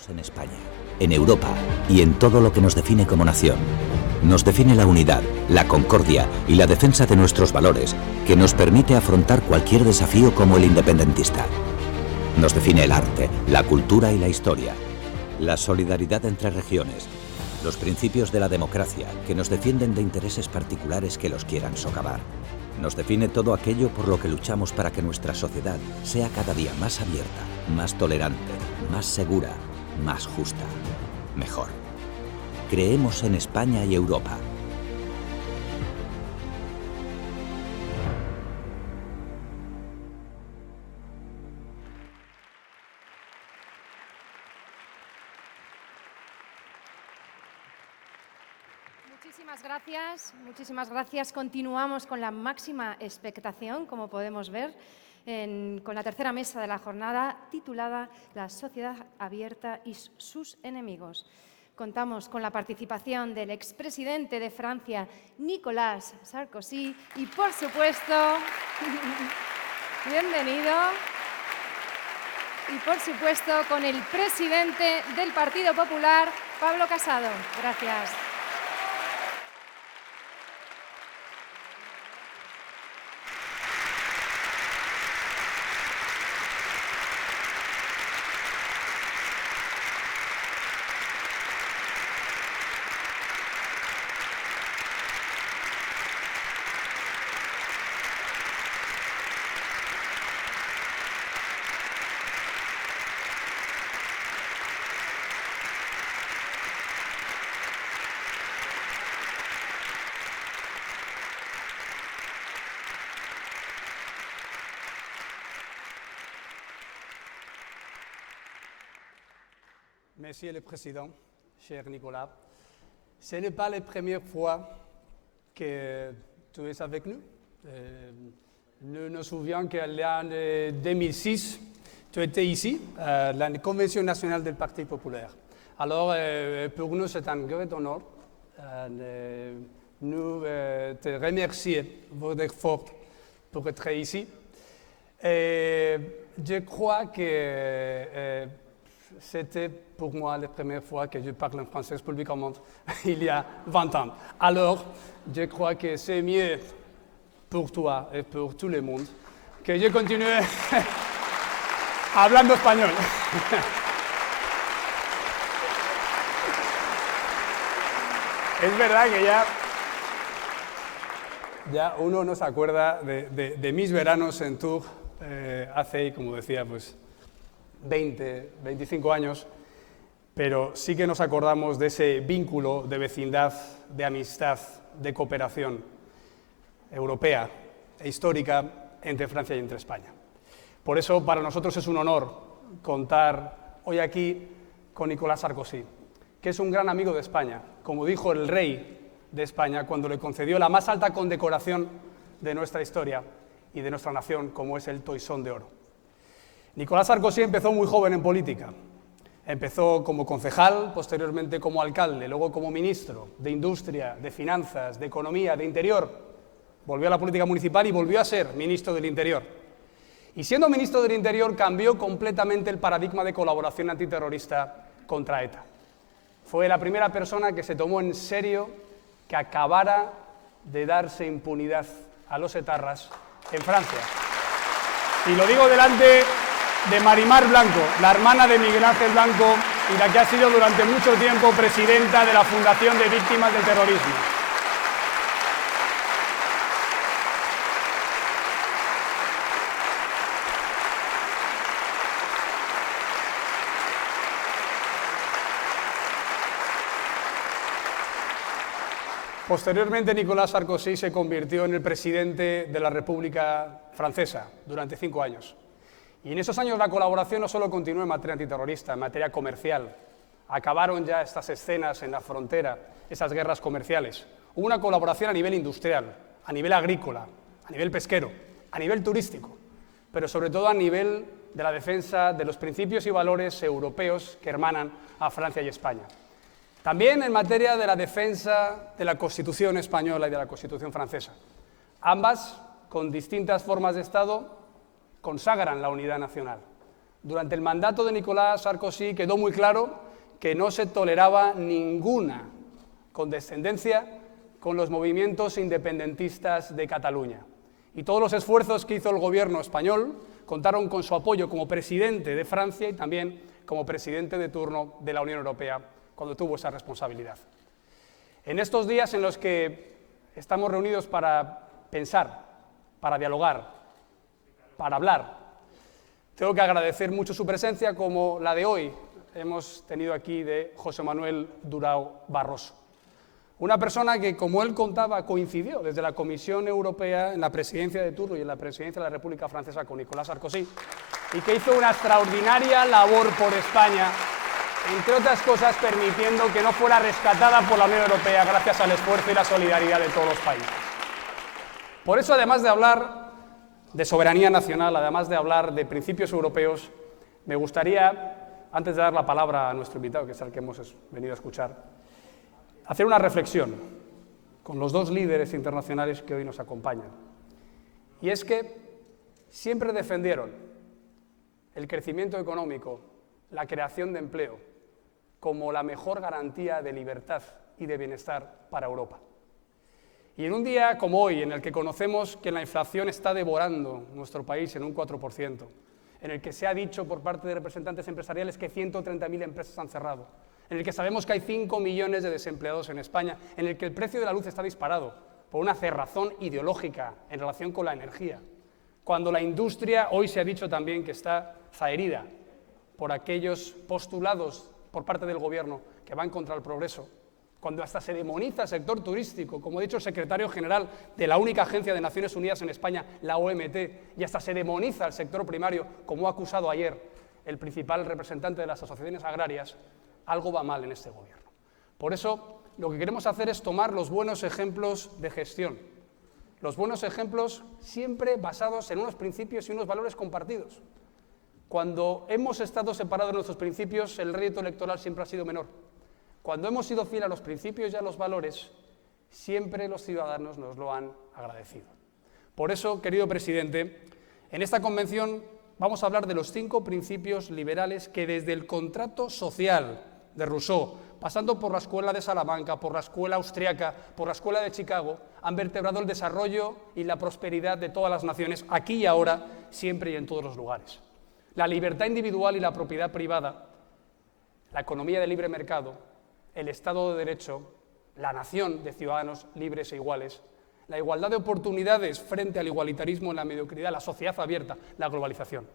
Creemos en España, en Europa y en todo lo que nos define como nación. Nos define la unidad, la concordia y la defensa de nuestros valores, que nos permite afrontar cualquier desafío como el independentista. Nos define el arte, la cultura y la historia, la solidaridad entre regiones, los principios de la democracia, que nos defienden de intereses particulares que los quieran socavar. Nos define todo aquello por lo que luchamos para que nuestra sociedad sea cada día más abierta, más tolerante, más segura, más justa, mejor. Creemos en España y Europa. Muchísimas gracias. Continuamos con la máxima expectación, como podemos ver, con la tercera mesa de la jornada titulada La sociedad abierta y sus enemigos. Contamos con la participación del expresidente de Francia, Nicolas Sarkozy, y por supuesto, bienvenido, y por supuesto con el presidente del Partido Popular, Pablo Casado. Gracias. Monsieur le Président, cher Nicolas, ce n'est pas la première fois que tu es avec nous. Nous nous souvenons qu'en 2006, tu étais ici, à la Convention nationale du Parti populaire. Alors, pour nous, c'est un grand honneur. Nous te remercions de votre effort pour être ici. Et je crois que c'était pour moi la première fois que je parle en français publiquement il y a 20 ans. Alors, je crois que c'est mieux pour toi et pour tout le monde que je continue hablando español. Es verdad que ya uno no se acuerda de mis veranos en Tours hace, como decía, pues 20, 25 años, pero sí que nos acordamos de ese vínculo de vecindad, de amistad, de cooperación europea e histórica entre Francia y entre España. Por eso, para nosotros es un honor contar hoy aquí con Nicolas Sarkozy, que es un gran amigo de España, como dijo el rey de España cuando le concedió la más alta condecoración de nuestra historia y de nuestra nación, como es el Toisón de Oro. Nicolas Sarkozy empezó muy joven en política. Empezó como concejal, posteriormente como alcalde, luego como ministro de Industria, de Finanzas, de Economía, de Interior. Volvió a la política municipal y volvió a ser ministro del Interior. Y siendo ministro del Interior cambió completamente el paradigma de colaboración antiterrorista contra ETA. Fue la primera persona que se tomó en serio que acabara de darse impunidad a los etarras en Francia. Y lo digo delante de Marimar Blanco, la hermana de Miguel Ángel Blanco y la que ha sido durante mucho tiempo presidenta de la Fundación de Víctimas del Terrorismo. Posteriormente, Nicolas Sarkozy se convirtió en el presidente de la República Francesa durante 5 años. Y en esos años la colaboración no solo continuó en materia antiterrorista, en materia comercial. Acabaron ya estas escenas en la frontera, esas guerras comerciales. Hubo una colaboración a nivel industrial, a nivel agrícola, a nivel pesquero, a nivel turístico, pero sobre todo a nivel de la defensa de los principios y valores europeos que hermanan a Francia y España. También en materia de la defensa de la Constitución española y de la Constitución francesa. Ambas, con distintas formas de Estado, consagran la unidad nacional. Durante el mandato de Nicolas Sarkozy quedó muy claro que no se toleraba ninguna condescendencia con los movimientos independentistas de Cataluña. Y todos los esfuerzos que hizo el gobierno español contaron con su apoyo como presidente de Francia y también como presidente de turno de la Unión Europea cuando tuvo esa responsabilidad. En estos días en los que estamos reunidos para pensar, para dialogar, para hablar, tengo que agradecer mucho su presencia, como la de hoy hemos tenido aquí de José Manuel Durão Barroso. Una persona que, como él contaba, coincidió desde la Comisión Europea en la presidencia de turno y en la presidencia de la República Francesa con Nicolas Sarkozy, y que hizo una extraordinaria labor por España, entre otras cosas permitiendo que no fuera rescatada por la Unión Europea gracias al esfuerzo y la solidaridad de todos los países. Por eso, además de hablar de soberanía nacional, además de hablar de principios europeos, me gustaría, antes de dar la palabra a nuestro invitado, que es el que hemos venido a escuchar, hacer una reflexión con los dos líderes internacionales que hoy nos acompañan. Y es que siempre defendieron el crecimiento económico, la creación de empleo, como la mejor garantía de libertad y de bienestar para Europa. Y en un día como hoy, en el que conocemos que la inflación está devorando nuestro país en un 4%, en el que se ha dicho por parte de representantes empresariales que 130.000 empresas han cerrado, en el que sabemos que hay 5 millones de desempleados en España, en el que el precio de la luz está disparado por una cerrazón ideológica en relación con la energía, cuando la industria hoy se ha dicho también que está zaherida por aquellos postulados por parte del gobierno que van contra el progreso, cuando hasta se demoniza el sector turístico, como ha dicho el secretario general de la única agencia de Naciones Unidas en España, la OMT, y hasta se demoniza el sector primario, como ha acusado ayer el principal representante de las asociaciones agrarias, algo va mal en este gobierno. Por eso, lo que queremos hacer es tomar los buenos ejemplos de gestión, los buenos ejemplos siempre basados en unos principios y unos valores compartidos. Cuando hemos estado separados de nuestros principios, el rédito electoral siempre ha sido menor. Cuando hemos sido fieles a los principios y a los valores, siempre los ciudadanos nos lo han agradecido. Por eso, querido presidente, en esta convención vamos a hablar de los 5 principios liberales que desde el contrato social de Rousseau, pasando por la escuela de Salamanca, por la escuela austriaca, por la escuela de Chicago, han vertebrado el desarrollo y la prosperidad de todas las naciones, aquí y ahora, siempre y en todos los lugares. La libertad individual y la propiedad privada, la economía de libre mercado, el Estado de Derecho, la nación de ciudadanos libres e iguales, la igualdad de oportunidades frente al igualitarismo en la mediocridad, la sociedad abierta, la globalización.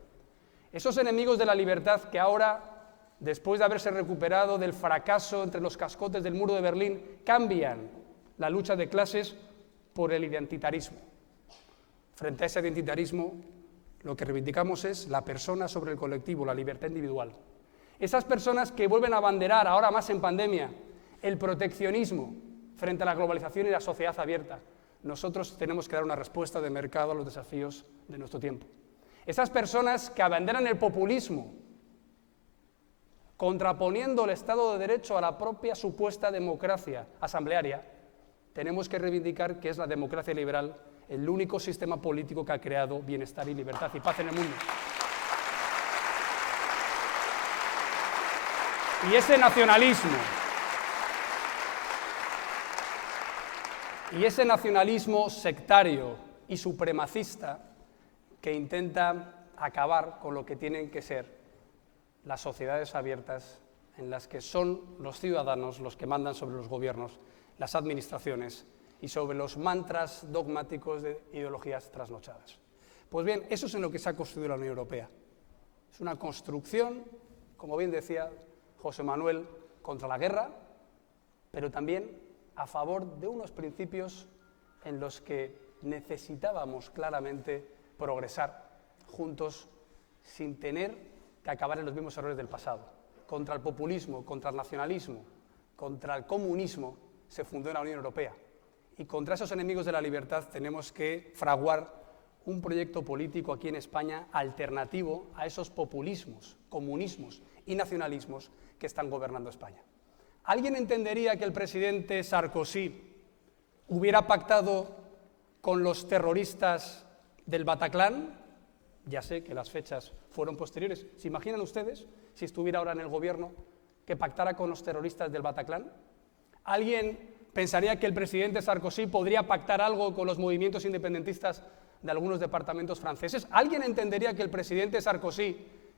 Esos enemigos de la libertad que ahora, después de haberse recuperado del fracaso entre los cascotes del muro de Berlín, cambian la lucha de clases por el identitarismo. Frente a ese identitarismo, lo que reivindicamos es la persona sobre el colectivo, la libertad individual. Esas personas que vuelven a abanderar, ahora más en pandemia, el proteccionismo frente a la globalización y la sociedad abierta. Nosotros tenemos que dar una respuesta de mercado a los desafíos de nuestro tiempo. Esas personas que abanderan el populismo, contraponiendo el Estado de Derecho a la propia supuesta democracia asamblearia, tenemos que reivindicar que es la democracia liberal el único sistema político que ha creado bienestar y libertad y paz en el mundo. Y ese nacionalismo sectario y supremacista que intenta acabar con lo que tienen que ser las sociedades abiertas en las que son los ciudadanos los que mandan sobre los gobiernos, las administraciones y sobre los mantras dogmáticos de ideologías trasnochadas. Pues bien, eso es en lo que se ha construido la Unión Europea. Es una construcción, como bien decía José Manuel, contra la guerra, pero también a favor de unos principios en los que necesitábamos claramente progresar juntos sin tener que acabar en los mismos errores del pasado. Contra el populismo, contra el nacionalismo, contra el comunismo se fundó la Unión Europea. Y contra esos enemigos de la libertad tenemos que fraguar un proyecto político aquí en España alternativo a esos populismos, comunismos y nacionalismos que están gobernando España. ¿Alguien entendería que el presidente Sarkozy hubiera pactado con los terroristas del Bataclan? Ya sé que las fechas fueron posteriores. ¿Se imaginan ustedes, si estuviera ahora en el gobierno, que pactara con los terroristas del Bataclan? ¿Alguien pensaría que el presidente Sarkozy podría pactar algo con los movimientos independentistas de algunos departamentos franceses? ¿Alguien entendería que el presidente Sarkozy,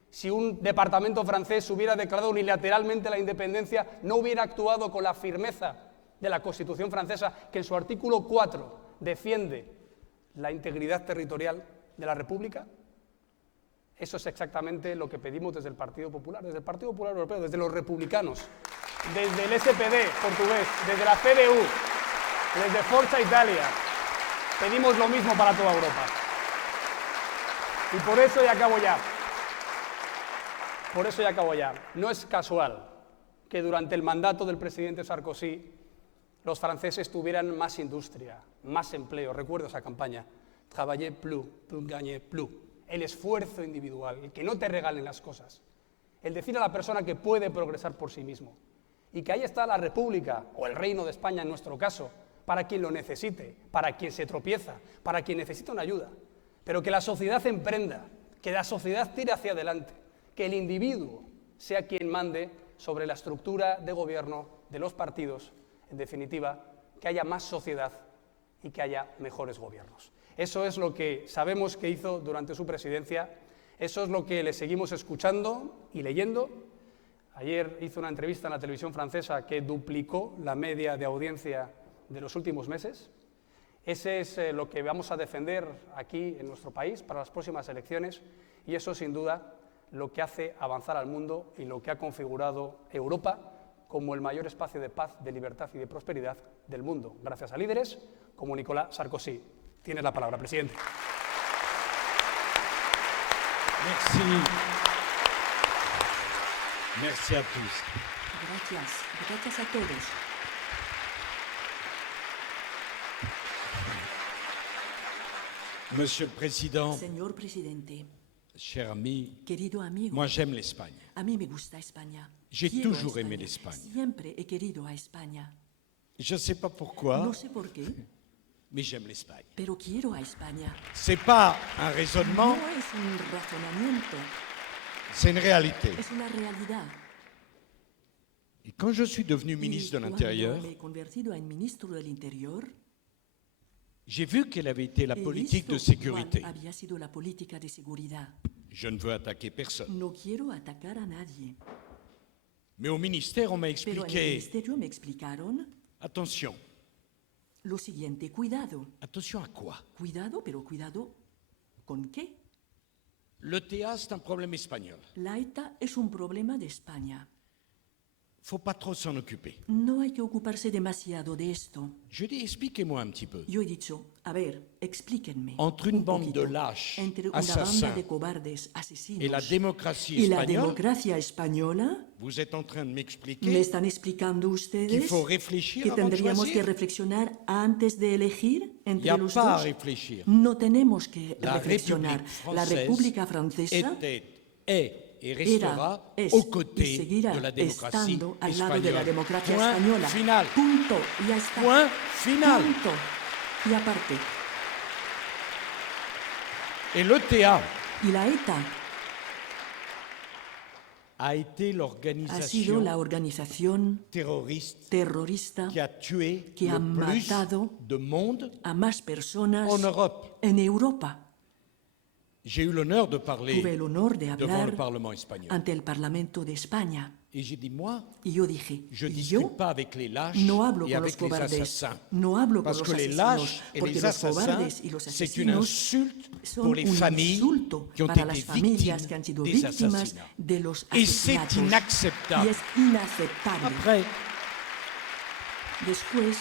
si un departamento francés hubiera declarado unilateralmente la independencia, no hubiera actuado con la firmeza de la Constitución francesa, que en su artículo 4 defiende la integridad territorial de la República? Eso es exactamente lo que pedimos desde el Partido Popular, desde el Partido Popular Europeo, desde los republicanos, desde el SPD portugués, desde la CDU, desde Forza Italia. Pedimos lo mismo para toda Europa. Y por eso, y acabo ya, no es casual que durante el mandato del presidente Sarkozy los franceses tuvieran más industria, más empleo. Recuerdo esa campaña, Travailler plus, pour gagner plus. El esfuerzo individual, el que no te regalen las cosas, el decir a la persona que puede progresar por sí mismo, y que ahí está la República, o el Reino de España en nuestro caso, para quien lo necesite, para quien se tropieza, para quien necesita una ayuda, pero que la sociedad emprenda, que la sociedad tire hacia adelante, que el individuo sea quien mande sobre la estructura de gobierno de los partidos, en definitiva, que haya más sociedad y que haya mejores gobiernos. Eso es lo que sabemos que hizo durante su presidencia, eso es lo que le seguimos escuchando y leyendo. Ayer hizo una entrevista en la televisión francesa que duplicó la media de audiencia de los últimos meses. Ese es lo que vamos a defender aquí en nuestro país para las próximas elecciones, y eso sin duda lo que hace avanzar al mundo y lo que ha configurado Europa como el mayor espacio de paz, de libertad y de prosperidad del mundo, gracias a líderes como Nicolas Sarkozy. Tiene la palabra, presidente. Merci. Merci a tous. Gracias. Gracias a todos. Monsieur le Président, Señor presidente, cher ami, querido amigo, moi j'aime l'Espagne. a mí me gusta España. J'ai Quiero a toujours aimé España. l'Espagne. Siempre he querido a España. Je ne sais pas pourquoi, No sé por qué, mais j'aime l'Espagne. pero quiero a España. C'est pas un No raisonnement, es un razonamiento, c'est une réalité. es una realidad. Et quand je suis devenu ministre de Y l'Intérieur, cuando me he convertido en ministro del Interior, j'ai vu quelle avait été la he politique de visto sécurité. cuál había sido la política de seguridad. Je ne veux attaquer personne. No quiero atacar a nadie, Mais au ministère, on m'a pero en el expliqué, ministerio me explicaron attention, lo siguiente: cuidado, attention à quoi? cuidado, pero cuidado, ¿con qué? L'ETA, c'est un problème espagnol. La ETA es un problema de España. Faut pas trop s'en occuper. No hay que ocuparse demasiado de esto. Je dis, expliquez-moi un petit peu. Yo he dicho, a ver, explíquenme. Entre une un bande poquito, de lâches, entre una assassins, banda de cobardes asesinos et la démocratie y la espagnole, democracia española, vous êtes en train de me m'expliquer están explicando qu'il ustedes faut réfléchir que avant de tendríamos que choisir. reflexionar antes de elegir Il n'y entre a los pas à dos. réfléchir. No tenemos que La reflexionar. République La française República Francesa est et era, restera es aux y côtés seguirá de la démocratie estando al lado de la espagnole. democracia Point española. final. Punto. Ya está. Point final. Punto. Y aparte, Et l'ETA y la ETA a été ha sido l'organisation la organización terroriste terrorista qui a tué que ha le plus matado de monde a más personas en Europe. en Europa. J'ai eu l'honneur de parler Tuve el honor de devant hablar le Parlement espagnol. ante el Parlamento de España. Et j'ai dit, moi, Y yo dije, je ne yo discute pas avec les lâches no hablo et con los avec les cobardes, assassins. no hablo con Parce los que les asesinos, lâches et porque les los cobardes assassins, y los c'est une asesinos insulte son pour les un familles insulto qui ont para été las familias victimes que han sido des víctimas assassinats. de los Et c'est asesinatos. inacceptable. Y es inaceptable. Après, Después,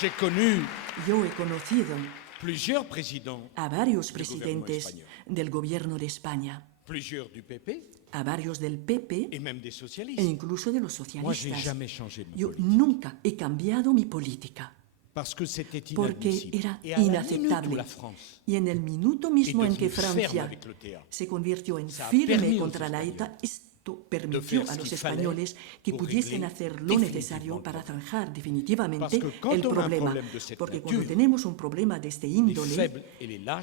j'ai connu yo he conocido plusieurs présidents, a varios del gobierno presidentes español. del gobierno de España, plusieurs du PP a varios del PP et même des e socialistes. incluso de los Moi, j'ai socialistas. jamais changé de Yo politique. nunca he cambiado mi política Parce que c'était porque inadmissible. era Et à la minute où inaceptable. la France Y en el minuto mismo est en que devenue ferme Francia avec l'ETA, se convirtió en Ça ha firme permis a los contra la ETA, Esto permitió a los españoles que pudiesen hacer lo necesario para zanjar definitivamente el problema. Porque cuando tenemos un problema de este índole,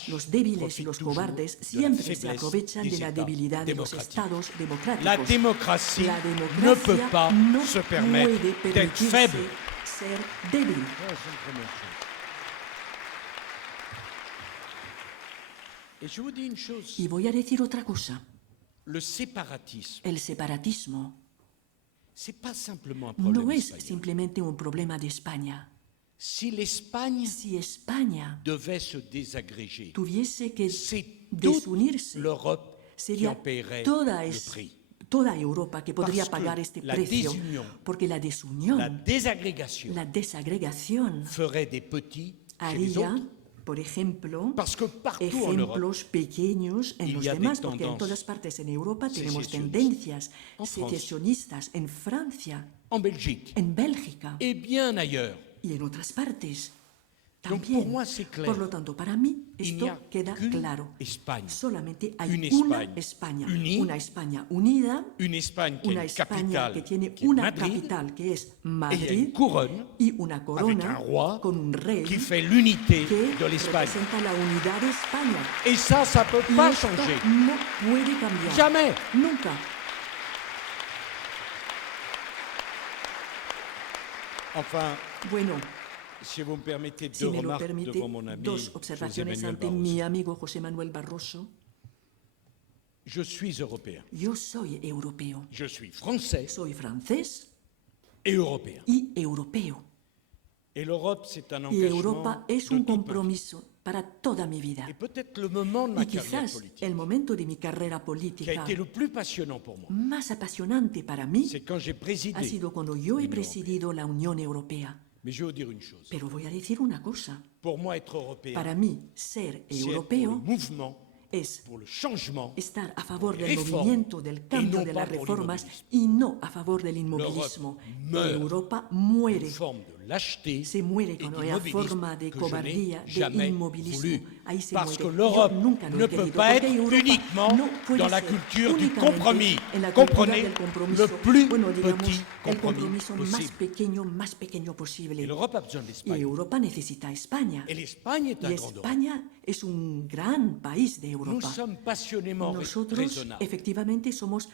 los débiles y los cobardes siempre se aprovechan de la debilidad de los estados democráticos. La démocratie La ne democracia peut pas no se puede permettre d'être permitirse faible. ser débil. Et je vous dis une chose, Y voy a decir otra cosa. le séparatisme, El separatismo c'est pas simplement un problème no es espagnol. simplemente un problema de España. Si l'Espagne Si España devait se désagréger, tuviese que c'est toute desunirse, l'Europe qui sería en paierait toda, le prix. toda Europa que podría Parce que pagar este la precio, desunión, porque la desunión, La désagrégation la desagregación ferait des petits chez les haría, autres. por ejemplo, Parce que partout en Europe, ejemplos pequeños en il los y a des demás, porque en tendances todas partes en Europa tenemos sécessionnistes. tendencias En France. secesionistas en Francia, en Belgique en Bélgica et bien ailleurs. y en otras partes. Donc, También. pour moi, c'est clair. Por lo tanto, para mí Il esto n'y a queda qu'une claro. Espagne. Solamente hay Une una Espagne España, unie, una España unida, Une Espagne qui a una une España capitale que tiene qui est una Madrid, capital que es et il y a Madrid une couronne y una avec un corona roi con un rey qui fait l'unité que de l'Espagne. representa la unidad de España. Et ça ne peut Y pas esto changer. no puede cambiar. Jamais. Nunca. Enfin, Bueno, si vous me permettez si deux me lo remarques permite, devant mon ami dos José observaciones Manuel ante mi Barroso. amigo José Manuel Barroso. Je suis européen. Yo soy europeo. Je suis français Soy francés et européen. y europeo. Et l'Europe, c'est un Y engagement Europa es de un toute ma vie. compromiso para toda mi vida. Et peut-être le moment de ma Y carrière quizás politique el momento de mi carrera qui a política été le plus passionnant pour moi, más apasionante para mí c'est quand j'ai ha présidé. sido cuando yo he l'Union presidido la Unión Europea. Mais je vais vous dire une chose. Pero voy a decir una cosa. Pour moi, être européen, Para mí, ser c'est être pour le europeo mouvement, es pour le changement. estar a favor del Reforma movimiento, del cambio, y no de las por reformas inmovilismo. y no a favor del inmovilismo. meurt Europa Une muere. forme de lâcheté Se muere et cuando hay d'immobilisme forma de que je n'ai cobardía, de jamais inmovilismo. voulu. Ahí se Parce que muere. l'Europe Yo nunca lo ne he peut querido, pas porque être Europa uniquement no puede dans la ser culture du únicamente compromis. en la cultura Comprenez, del compromiso. le plus Bueno, digamos, petit el compromis compromiso possible. más pequeño posible. Et l'Europe a besoin de Y l'Espagne. Europa necesita a España. Et l'Espagne est un Y grand Europe. España es un gran país de Nous Europa. sommes passionnément Nosotros raisonnables. efectivamente somos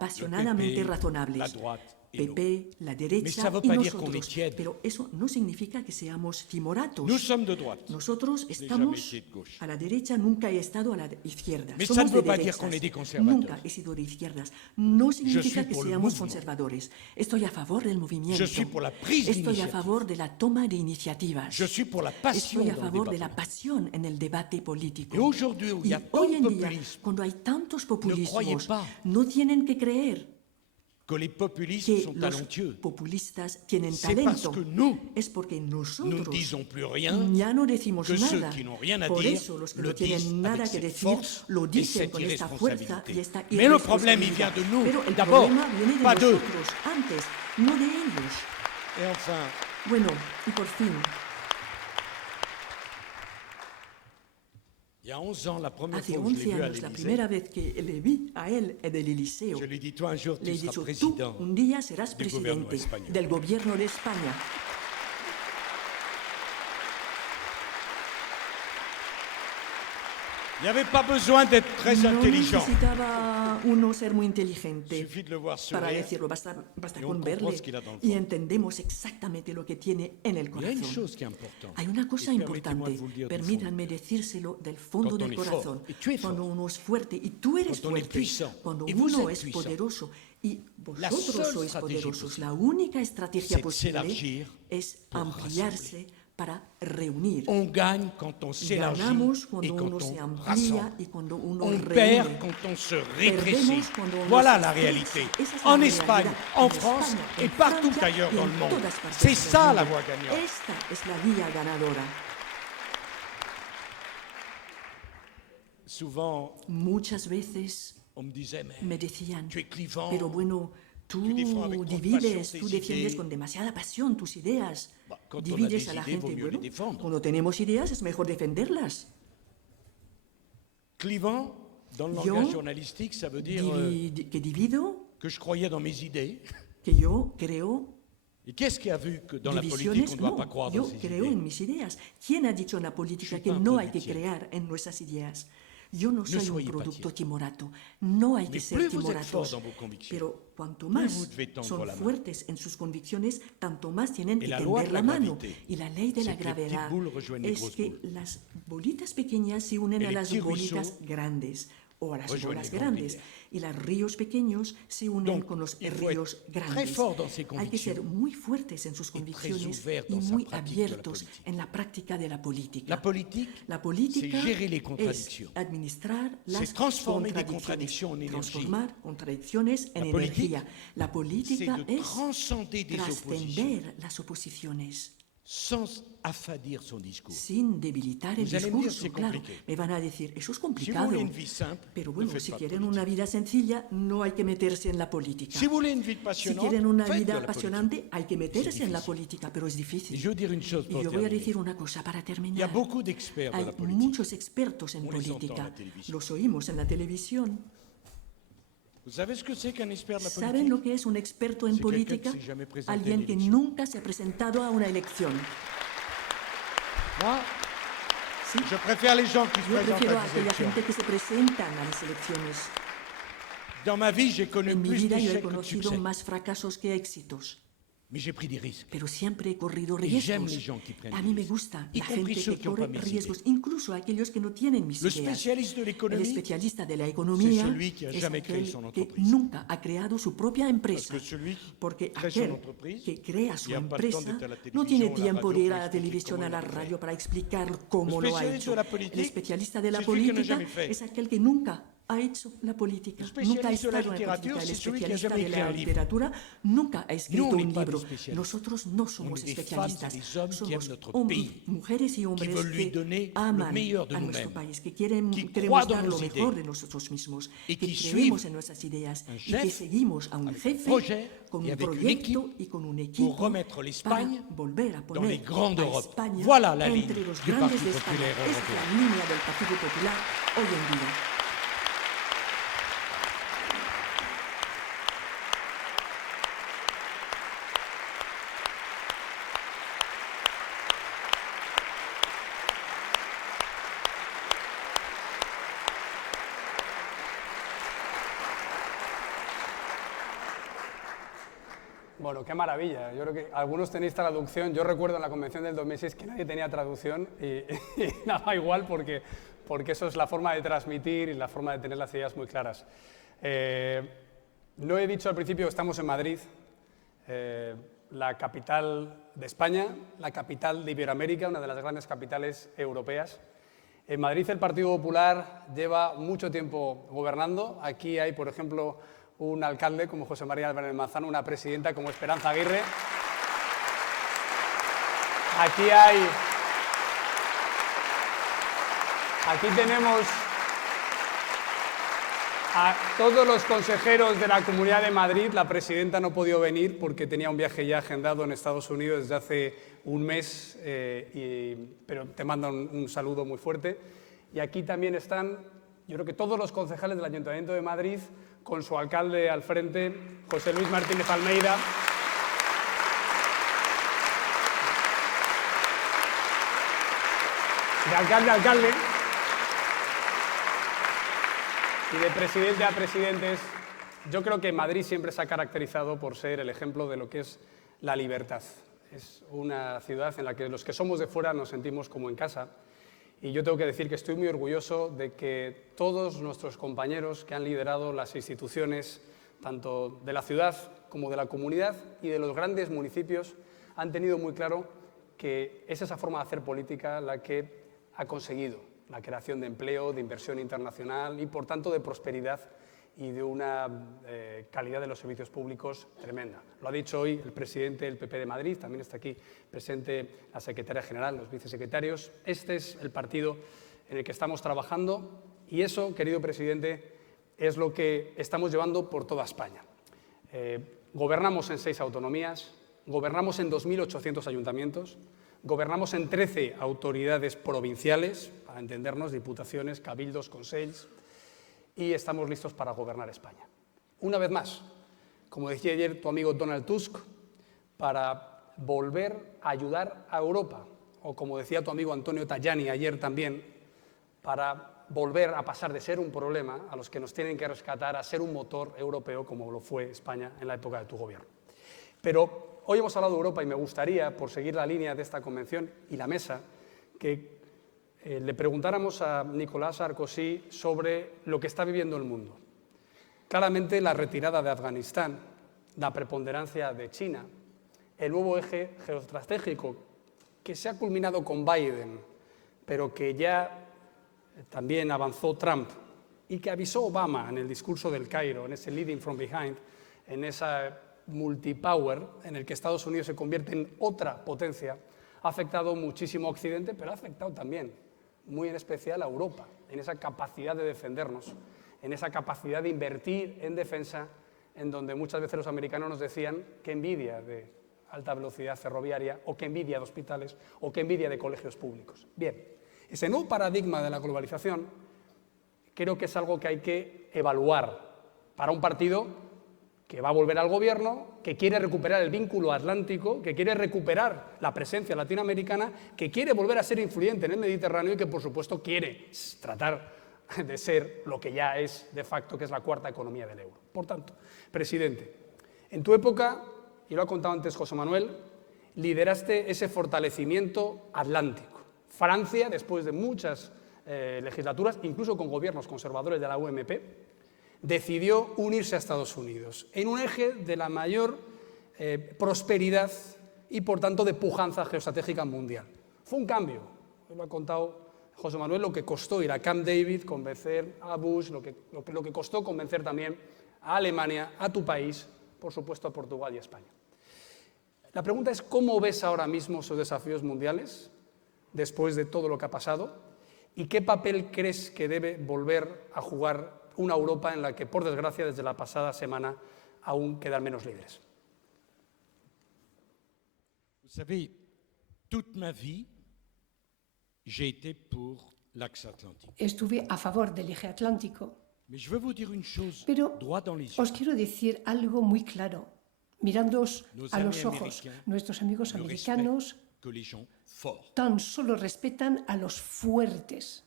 apasionadamente Le PP, razonables. la droite et PP, la Mais derecha ça veut y pas dire qu'on nosotros. est tiède. Pero eso no significa que seamos timoratos. Nous sommes de droite. Nosotros jamais estamos été de gauche. a la derecha, nunca he estado a la izquierda. Mais ça Somos ne veut de pas dire derechas. qu'on est des conservateurs. Nunca he sido de izquierdas. No significa suis que pour le seamos mouvement. conservadores. Estoy a favor del movimiento. Je suis pour la prise Estoy a d'initiative. favor de la toma de iniciativas. Je suis pour la passion Estoy a dans le favor débat de la politique. pasión en el debate político. Et aujourd'hui, où il y a Y tant hoy de en día, populisme, cuando hay tantos populismos, croyez pas no tienen que creer que les populistes que sont los talentueux. populistas tienen C'est parce talento. que nous, Es porque nous ne nosotros disons plus rien, ya no decimos que ceux nada. qui n'ont rien à Por dire eso los que le no tienen disent nada avec que cette decir force lo et dicen cette con esta fuerza y esta irresponsabilité. Mais le problème, il vient de nous, Pero el d'abord, problema viene de pas d'eux. nosotros antes, no de ellos. Et enfin, Bueno, y por fin, il y a 11 ans, la première hace fois où je l'ai 11 vu à años, la l'Élysée, primera vez que le vi a él en el Eliseo, je lui ai dit, toi un jour, le he tu seras dicho, tú président. un día serás du gobierno presidente español. del gobierno de España. Il n'y avait pas besoin d'être très No intelligent. necesitaba uno ser muy Il inteligente suffit de le voir para sourire. decirlo, basta y on con comprend verle ce qu'il a dans le y fond. entendemos exactamente lo que tiene en el Il y a une corazón. chose qui est importante. Hay una cosa Et permettez-moi importante, de vous le dire du permítanme fond du decírselo del fondo Quand on del est fort, corazón. et tu es Cuando fort. uno es fuerte y tú eres Quand on est fuerte, puissant, cuando et vous uno êtes es puissant. poderoso y La vosotros seule sois stratégie poderosos, possible, la única estrategia c'est de posible s'élargir es pour ampliarse para reunir. On gagne quand on s'élargit Ganamos et cuando quand uno se on amplía rassemble. y cuando uno On reúne. perd quand on se rétrécit. Perdemos cuando uno Voilà se la estrecha. réalité. Esa es la En realidad. Espagne, En en France España, et en partout Francia ailleurs y dans en le monde. todas partes C'est del ça la mundo. voie gagnante. Esta es la vía ganadora. Souvent, Muchas veces on me disait, mais me decían, tu es clivant. pero bueno, tú Tu défends avec trop de divides, passion tú tes defiendes idées. con demasiada pasión tus ideas. Bah, quand on a Divides des a la idées, vaut gente. mieux les Bueno, défendre. cuando tenemos ideas es mejor defenderlas. Clivant, dans le Yo langage journalistique, ça veut dire que divido que je croyais dans mes idées. Que yo creo Et qu'est-ce qui a vu que dans la politique, divisiones. on ne doit No, pas croire yo dans ses creo idées? en mis ideas. ¿Quién ha dicho en la política Je suis que pas un no hay que politicien. crear en nuestras ideas? Yo no soy un soyez producto pas timorato. No hay que Mais ser plus vous êtes timoratos. fort dans vos convictions, Pero cuanto plus más vous devez tendre son la main. fuertes en sus convicciones, tanto más tienen que la loi tender de la la mano. gravité, Y la ley de la c'est que les petites gravedad boules rejoignent les es grosses que boules. las bolitas pequeñas se unen Et a les las petits bolitas ruisseaux grandes o a las rejoignent bolas les grandes grandes. rivières. Y los ríos pequeños se unen Donc, con los il faut ríos être très grandes. fort dans ses Hay que ser convictions muy fuertes en sus très convicciones ouvert y dans sa muy pratique de la abiertos politique. en la práctica de la política. La politique, La política c'est gérer les es contradictions. administrar las C'est transformer des contradicciones, contradictions en énergie. transformar contradicciones en La politique, energía. La política c'est de es transcender des trascender las oposiciones sans affadir son discours. sin debilitar el Vous allez me dire, discurso. c'est Claro, compliqué. me van a decir, eso es Si vous complicado. voulez une vie simple, Pero ne bueno, faites si pas de quieren politique. una vida sencilla, no hay que meterse en la política. Si vous voulez une vie Si passionnante, quieren una faites de vida la politique. apasionante, hay que meterse C'est en la difícil. política, pero es Et difícil. je veux dire une chose Y pour yo voy a terminer. decir una cosa para Il y a terminar. beaucoup d'experts de Hay la politique. muchos expertos en On les entend en política. la televisión. Los oímos en la televisión. Vous savez ce que c'est qu'un expert de la ¿Saben politique? lo que es un experto en C'est quelqu'un política? qui s'est jamais présenté Alguien à que l'élection. nunca se ha presentado a una elección. Moi, ¿Sí? je préfère les gens qui se Yo présentent prefiero a à des aquella élections. gente que se presentan a las elecciones. Dans ma vie, j'ai connu En mi plus vida yo he d'échecs que de conocido succès. más fracasos que éxitos. Mais j'ai pris des risques. Pero siempre he corrido Y j'aime riesgos. les gens qui prennent A des mí me risques. gusta Y la compris gente ceux que qui ont corre pas mis riesgos, idées. incluso aquellos que no tienen mis Le ideas. spécialiste de El l'économie, especialista de la economía c'est celui qui a es jamais créé aquel son que entreprise. nunca ha creado su propia parce empresa. que celui qui Porque crée son aquel entreprise, que crea su il a pas le temps empresa d'être à la no télévision, tiene à la tiempo radio de ir pour a la expliquer televisión, comment a la il a fait. radio para explicar cómo Le lo ha spécialiste hecho. de la politique, El especialista de la c'est celui qui n'a política jamais fait. es aquel que nunca ha hecho la política, Le nunca ha spécialiste de la estado en la littérature, política. El c'est celui qui a especialista jamais de écrit la un livre. literatura nunca ha escrito Nous, on un n'est pas des libro. spécialistes. Nosotros no somos On est des especialistas, femmes et des hommes qui somos aiment notre pays, mujeres y hombres veulent lui donner que aman le meilleur de a nuestro nous-mêmes, país, que queremos qui croient dans dar nos lo mejor idées, de nosotros mismos, et que qui creemos suivent en nuestras ideas un y chef que seguimos a un avec un jefe projet con et un avec une proyecto équipe y con un equipo pour remettre l'Espagne para volver a dans les poner grandes a Europes. España Voilà la entre ligne los du grandes Parti de España. populaire Esta es européen. la línea del Partido Popular hoy en día. Bueno, qué maravilla. Yo creo que algunos tenéis traducción. Yo recuerdo en la convención del 2006 que nadie tenía traducción y nada igual porque eso es la forma de transmitir y la forma de tener las ideas muy claras. No he dicho al principio que estamos en Madrid, la capital de España, la capital de Iberoamérica, una de las grandes capitales europeas. En Madrid el Partido Popular lleva mucho tiempo gobernando. Aquí hay, por ejemplo, un alcalde como José María Álvarez Manzano, una presidenta como Esperanza Aguirre. Aquí tenemos a todos los consejeros de la Comunidad de Madrid. La presidenta no ha podido venir porque tenía un viaje ya agendado en Estados Unidos desde hace un mes, pero te mando un saludo muy fuerte. Y aquí también están, yo creo que todos los concejales del Ayuntamiento de Madrid, con su alcalde al frente, José Luis Martínez Almeida. De alcalde a alcalde. Y de presidente a presidentes. Yo creo que Madrid siempre se ha caracterizado por ser el ejemplo de lo que es la libertad. Es una ciudad en la que los que somos de fuera nos sentimos como en casa. Y yo tengo que decir que estoy muy orgulloso de que todos nuestros compañeros que han liderado las instituciones, tanto de la ciudad como de la comunidad y de los grandes municipios, han tenido muy claro que es esa forma de hacer política la que ha conseguido la creación de empleo, de inversión internacional y, por tanto, de prosperidad y de una calidad de los servicios públicos tremenda. Lo ha dicho hoy el presidente del PP de Madrid, también está aquí presente la secretaria general, los vicesecretarios. Este es el partido en el que estamos trabajando y eso, querido presidente, es lo que estamos llevando por toda España. Gobernamos en 6 autonomías, gobernamos en 2.800 ayuntamientos, gobernamos en 13 autoridades provinciales, para entendernos, diputaciones, cabildos, consells, y estamos listos para gobernar España. Una vez más, como decía ayer tu amigo Donald Tusk, para volver a ayudar a Europa, o como decía tu amigo Antonio Tajani ayer también, para volver a pasar de ser un problema a los que nos tienen que rescatar a ser un motor europeo como lo fue España en la época de tu gobierno. Pero hoy hemos hablado de Europa y me gustaría, por seguir la línea de esta convención y la mesa, que le preguntáramos a Nicolás Sarkozy sobre lo que está viviendo el mundo. Claramente la retirada de Afganistán, la preponderancia de China, el nuevo eje geoestratégico que se ha culminado con Biden, pero que ya también avanzó Trump y que avisó Obama en el discurso del Cairo, en ese leading from behind, en esa multipower en el que Estados Unidos se convierte en otra potencia, ha afectado muchísimo a Occidente, pero ha afectado también, muy en especial a Europa, en esa capacidad de defendernos, en esa capacidad de invertir en defensa, en donde muchas veces los americanos nos decían que envidia de alta velocidad ferroviaria, o que envidia de hospitales, o que envidia de colegios públicos. Bien, ese nuevo paradigma de la globalización creo que es algo que hay que evaluar para un partido que va a volver al gobierno, que quiere recuperar el vínculo atlántico, que quiere recuperar la presencia latinoamericana, que quiere volver a ser influyente en el Mediterráneo y que, por supuesto, quiere tratar de ser lo que ya es de facto, que es la cuarta economía del euro. Por tanto, presidente, en tu época, y lo ha contado antes José Manuel, lideraste ese fortalecimiento atlántico. Francia, después de muchas legislaturas, incluso con gobiernos conservadores de la UMP, decidió unirse a Estados Unidos en un eje de la mayor prosperidad y, por tanto, de pujanza geoestratégica mundial. Fue un cambio, lo ha contado José Manuel, lo que costó ir a Camp David, convencer a Bush, lo que costó convencer también a Alemania, a tu país, por supuesto a Portugal y a España. La pregunta es, ¿cómo ves ahora mismo esos desafíos mundiales después de todo lo que ha pasado? ¿Y qué papel crees que debe volver a jugar una Europa en la que, por desgracia, desde la pasada semana aún quedan menos líderes? Vous savez, toute ma vie, j'ai été pour l'axe atlantique. Estuve a favor del eje atlántico. Mais je veux vous dire une chose Pero droit dans les yeux. os quiero decir algo muy claro, mirándoos a los ojos. Nuestros amigos americanos Que les gens forts. tan solo respetan a los fuertes.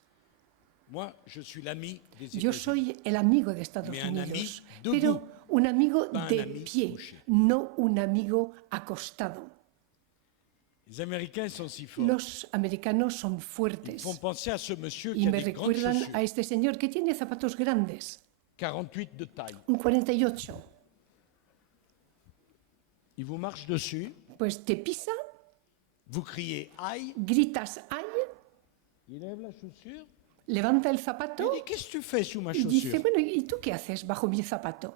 Moi, je suis l'ami des Yo États-Unis. soy el amigo de Estados Mais un ami Unidos, debout, pero un amigo pas un de ami pie, couché. no un amigo acostado. Les Américains sont si forts. Los americanos son Ils fuertes font penser à ce monsieur y qui a me des grandes recuerdan a chaussures, este señor que tiene zapatos grandes, 48 de taille. un 48. Il vous marche dessus, Pues te pisa, vous criez aïe, gritas ¡ay! il lève la chaussure, Levanta el il zapato dit qu'est-ce que tu fais sous ma y dice, chaussure? bueno, ¿y tú qué haces bajo mi zapato?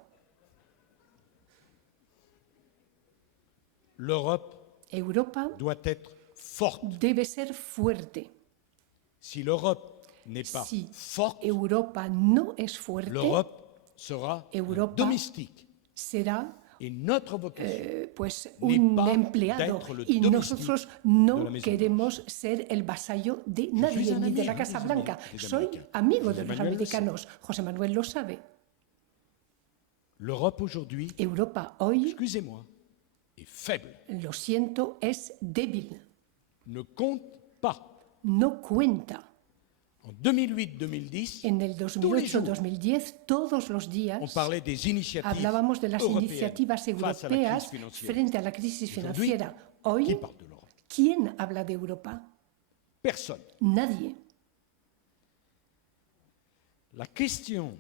L'Europe Europa doit être forte. debe ser fuerte. Si l'Europe n'est pas Si forte, Europa no es fuerte, l'Europe sera Europa domestique. será Et notre vocation, pues Ni un pas empleado d'être le y domestique nosotros de la no Maison queremos ser el vasallo de suis nadie, un ni de ami, la Casa des Blanca. Américains, des Soy Américains. amigo José de los Manuel lo americanos. José Manuel lo sabe. l'Europe aujourd'hui, Europa hoy, excusez-moi, est faible, lo siento, es débil. ne compte pas. No cuenta. En 2008-2010, En el tous les jours, 2008-2010, todos los días, on parlait des initiatives hablábamos de las européennes iniciativas face à la crise europeas financière. frente a la crisis Aujourd'hui, financiera. Qui Hoy, parle de l'Europe? ¿quién habla de Europa? Personne. Nadie. La question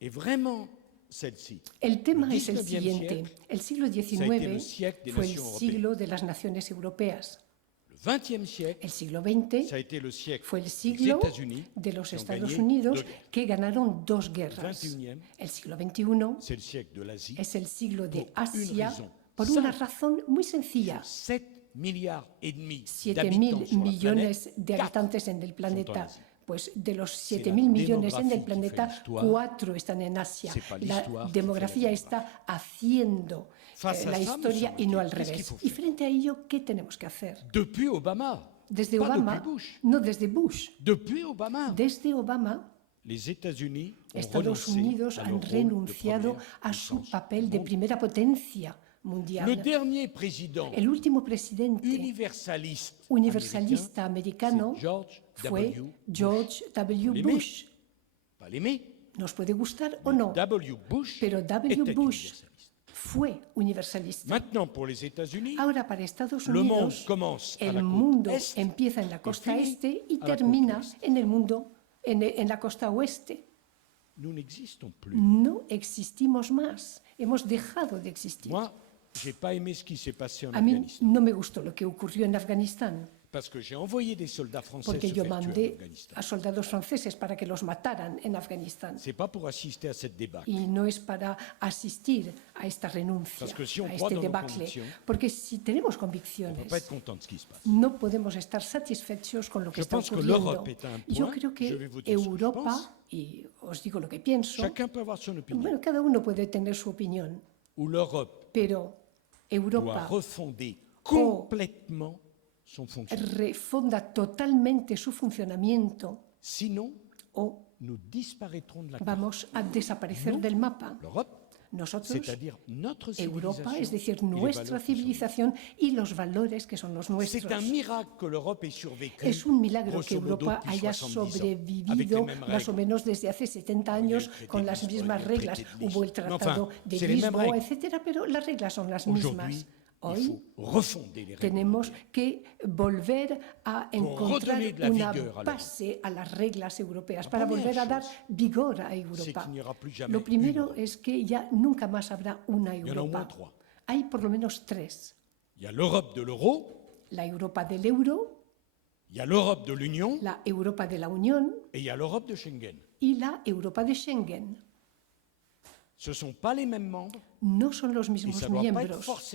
est vraiment celle-ci. El tema Le es el 19e siguiente. siècle, El siglo ça a été le XIX siècle des fue el nations siglo de las naciones europeas. Le XXe siècle, El siglo XX ça a été le siècle fue el des siglo États-Unis de los qui ont Estados gagné Unidos deux guerres. que ganaron dos guerras. El 21e, El siglo XXI c'est le siècle de l'Asie. es el siglo de Por una Asia razón por una simple. razón muy sencilla. 7 milliards et demi 7.000 d'habitants sur la millones planète, de 4 habitantes en el sont en planeta. Asie. Pues de los C'est 7.000 la millones en el démographie qui planeta, fait l'histoire. 4 están en Asia. C'est pas La l'histoire qui demografía fait la está haciendo Face à la ça, historia monsieur y no al Marquis, qu'est-ce revés. qu'il faut Y faire? frente a ello, ¿qué tenemos que hacer? Depuis Obama, Desde pas Obama, depuis Bush. no desde Bush, Depuis Obama, desde Obama, Estados Unidos han renunciado a su papel de primera potencia mundial. El último presidente universalista americano fue George W. Bush. Nos puede gustar o no, pero W. Bush fue universalista. Ahora, para Estados Unidos, el mundo empieza en la costa este y termina en la costa oeste. No existimos más. Hemos dejado de existir. A mí no me gustó lo que ocurrió en Afganistán, porque yo mandé a soldados franceses para que los mataran en Afganistán. Y no es para asistir a esta renuncia, a este debacle, porque si tenemos convicciones, no podemos estar satisfechos con lo que está ocurriendo. Yo creo que Europa, y os digo lo que pienso, bueno, cada uno puede tener su opinión, pero Europa refonda totalmente su funcionamiento, o vamos a desaparecer del mapa. Nosotros, Europa, es decir, nuestra civilización y los valores que son los nuestros. Es un milagro que Europa haya sobrevivido más o menos desde hace 70 años con las mismas reglas. Hubo el Tratado de Lisboa, etcétera, pero las reglas son las mismas. Hoy tenemos que volver a encontrar una base a las reglas europeas para volver a dar vigor a Europa. Lo primero es que ya nunca más habrá una Europa. Hay por lo menos tres. La Europa del euro, la Europa de la Unión y la Europa de Schengen. No son los mismos miembros.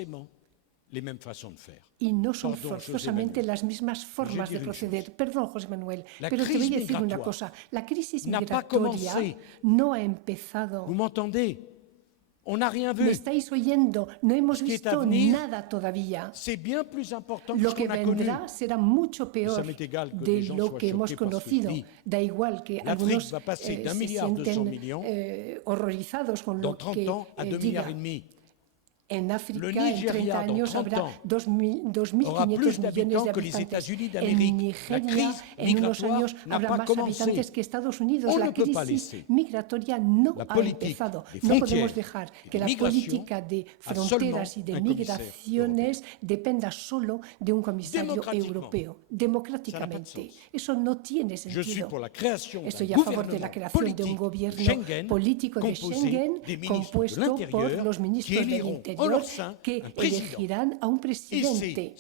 Y no son forzosamente las mismas formas de proceder. Perdón, José Manuel, pero te voy a decir una cosa. La crisis migratoria no ha empezado. ¿Me estáis oyendo? No hemos visto nada todavía. Lo que vendrá será mucho peor de lo que hemos conocido. Da igual que algunos se sienten horrorizados con lo que diga. En África, en 30 años, habrá 2.500 millones de habitantes. En Nigeria, en unos años, habrá más habitantes que Estados Unidos. La crisis migratoria no ha empezado. No podemos dejar que la política de fronteras y de migraciones dependa solo de un comisario europeo, democráticamente. Eso no tiene sentido. Estoy a favor de la creación de un gobierno político de Schengen compuesto por los ministros del Interior, que elegirán a un presidente,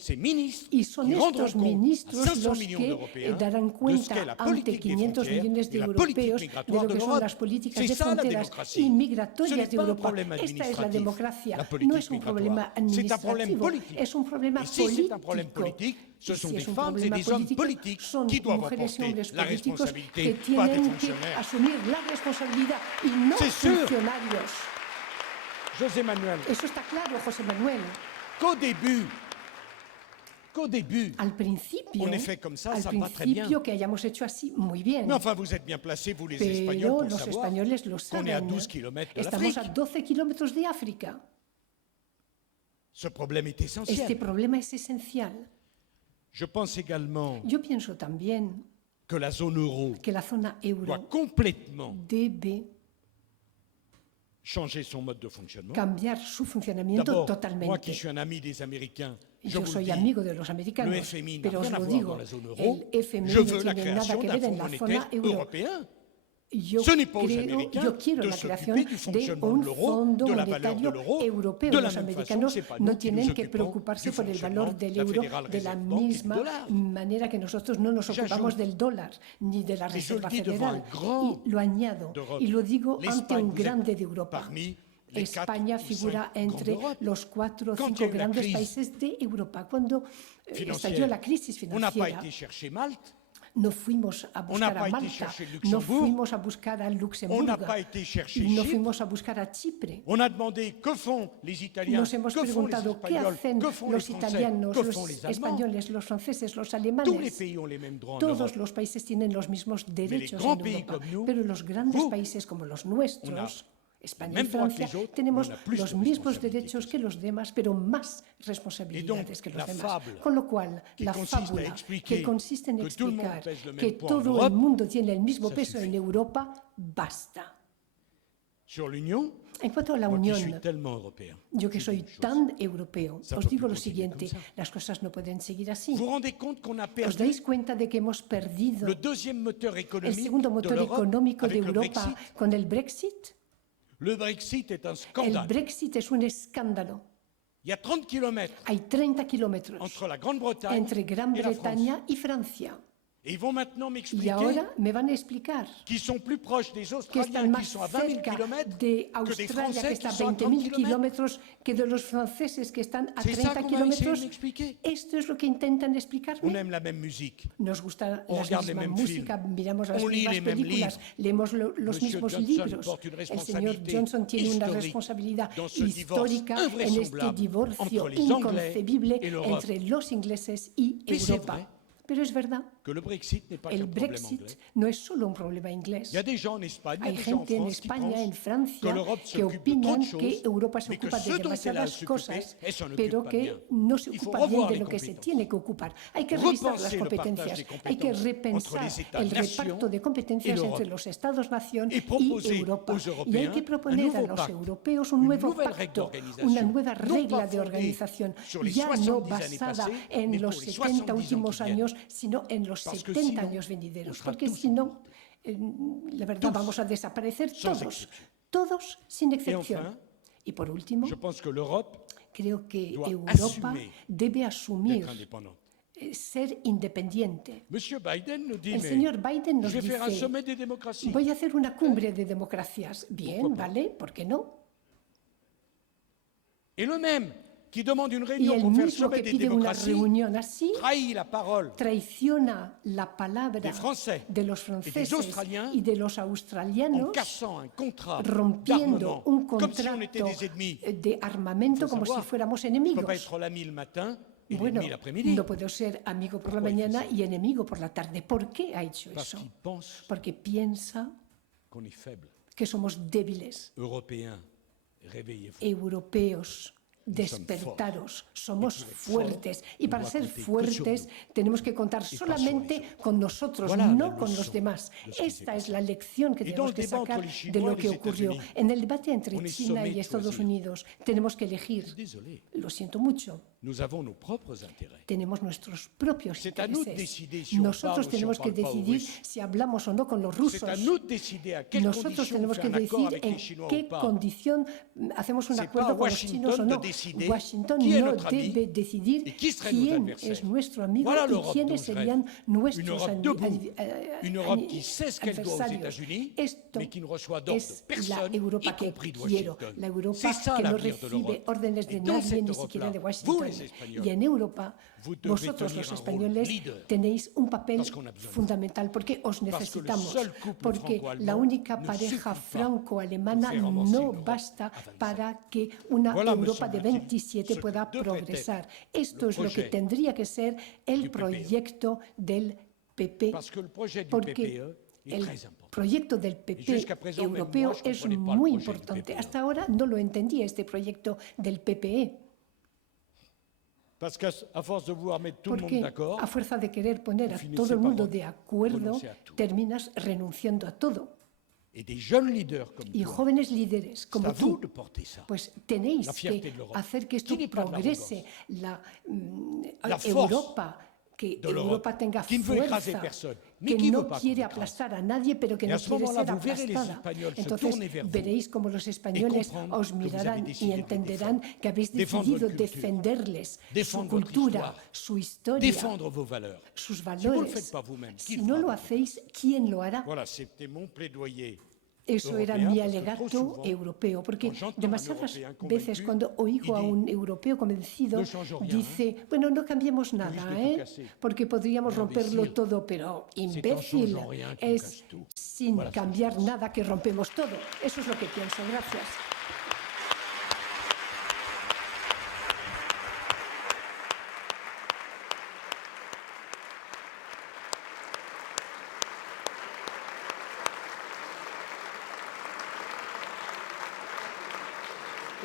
y son estos ministros los que darán cuenta ante 500 millones de europeos de lo que son las políticas de fronteras y migratorias de Europa. Esta es la democracia, no es un problema administrativo, es un problema político. Y si es un problema político, son mujeres y hombres políticos que tienen que asumir la responsabilidad y no funcionarios. José Manuel. Eso está claro, José Manuel. Al principio, que hayamos hecho así, muy bien. Pero los españoles lo saben. Estamos a 12 kilómetros de África. Este problema es esencial. Yo pienso también que la zona euro debe cambiar su funcionamiento totalmente. Yo soy amigo de los americanos, pero os lo digo, el FMI no tiene nada que ver en la zona euro. Yo quiero la creación de un fondo monetario europeo. Los americanos no tienen que preocuparse por el valor del euro de la misma manera que nosotros no nos ocupamos del dólar ni de la Reserva Federal. Y lo añado, y lo digo ante un grande de Europa. España figura entre los 4 o 5 grandes países de Europa. Cuando estalló la crisis financiera, No fuimos a buscar a Malta, no fuimos a buscar a Luxemburgo, no fuimos a buscar a Chipre. Nos hemos preguntado qué hacen los italianos, los españoles, los franceses, los alemanes. Todos los países tienen los mismos derechos en Europa, pero los grandes países como los nuestros, España y Francia, tenemos los mismos derechos que los demás, pero más responsabilidades que los demás. Con lo cual, la fábula que consiste en explicar que todo el mundo tiene el mismo peso en Europa, basta. En cuanto a la Unión, yo que soy tan europeo, os digo lo siguiente, las cosas no pueden seguir así. ¿Os dais cuenta de que hemos perdido el segundo motor económico de Europa con el Brexit? El Brexit es un escándalo. Hay 30 kilómetros entre Gran Bretaña y Francia. Y ahora me van a explicar que están más cerca de Australia, que está a 20.000 kilómetros, que de los franceses, que están a 30 kilómetros. Esto es lo que intentan explicarme. Nos gusta la misma música, miramos las mismas películas, leemos los mismos libros. El señor Johnson tiene una responsabilidad histórica en este divorcio inconcebible entre los ingleses y Europa. Pero es verdad, el Brexit no es solo un problema inglés. Hay gente en España, en Francia, que opinan que Europa se ocupa de demasiadas cosas, pero que no se ocupa bien de lo que se tiene que ocupar. Hay que revisar las competencias, hay que repensar el reparto de competencias entre los Estados-nación y Europa. Y hay que proponer a los europeos un nuevo pacto, una nueva regla de organización, ya no basada en los 70 últimos años, sino en los 70 años venideros, porque si no, la verdad, vamos a desaparecer todos sin excepción. Y por último, creo que Europa debe asumir ser independiente. El señor Biden nos dice, voy a hacer una cumbre de democracias. Bien, ¿vale? ¿Por qué no? Y el mismo que pide una reunión así traiciona la palabra de los franceses y de los australianos, rompiendo un contrato de armamento como si fuéramos enemigos. Bueno, no puedo ser amigo por la mañana y enemigo por la tarde. ¿Por qué ha hecho eso? Porque piensa que somos débiles, europeos. Despertaros, somos fuertes y para ser fuertes tenemos que contar solamente con nosotros, no con los demás. Esta es la lección que tenemos que sacar de lo que ocurrió. En el debate entre China y Estados Unidos tenemos que elegir, lo siento mucho, tenemos nuestros propios intereses. Nosotros tenemos que decidir si hablamos o no con los rusos. Nosotros tenemos que decidir en qué condición hacemos un acuerdo con los chinos o no. Washington no debe decidir quién es nuestro amigo y quiénes serían nuestros adversarios. Esto es la Europa que quiero, la Europa que no recibe órdenes de nadie, ni siquiera de Washington. Y en Europa, vosotros los españoles tenéis un papel fundamental porque os necesitamos, porque la única pareja franco-alemana no basta para que una Europa de 27 pueda progresar. Esto es lo que tendría que ser el proyecto del PP, porque el proyecto del PP europeo es muy importante. Hasta ahora no lo entendía este proyecto del PPE. Porque a fuerza de querer poner a todo el mundo de acuerdo, terminas renunciando a todo. Y jóvenes líderes como tú, pues tenéis que hacer que esto progrese. La Europa, que Europa tenga fuerza, que no quiere aplastar a nadie, pero que no quiere ser aplastada. Entonces veréis cómo los españoles os mirarán y entenderán que habéis decidido defenderles su cultura, su historia, sus valores. Si no lo hacéis, ¿quién lo hará? Eso era mi alegato europeo, porque demasiadas veces cuando oigo a un europeo convencido dice, bueno, no cambiemos nada, porque podríamos romperlo todo, pero imbécil, es sin cambiar nada que rompemos todo. Eso es lo que pienso. Gracias.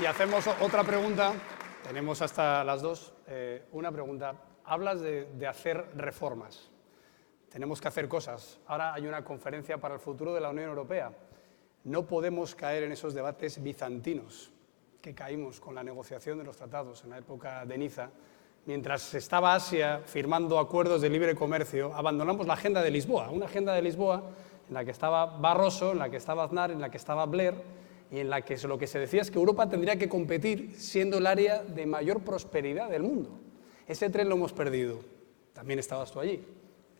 Y hacemos otra pregunta, tenemos hasta las 2, una pregunta. Hablas de hacer reformas, tenemos que hacer cosas. Ahora hay una conferencia para el futuro de la Unión Europea. No podemos caer en esos debates bizantinos que caímos con la negociación de los tratados en la época de Niza. Mientras estaba Asia firmando acuerdos de libre comercio, abandonamos la agenda de Lisboa, una agenda de Lisboa en la que estaba Barroso, en la que estaba Aznar, en la que estaba Blair, y en la que lo que se decía es que Europa tendría que competir siendo el área de mayor prosperidad del mundo. Ese tren lo hemos perdido. También estabas tú allí.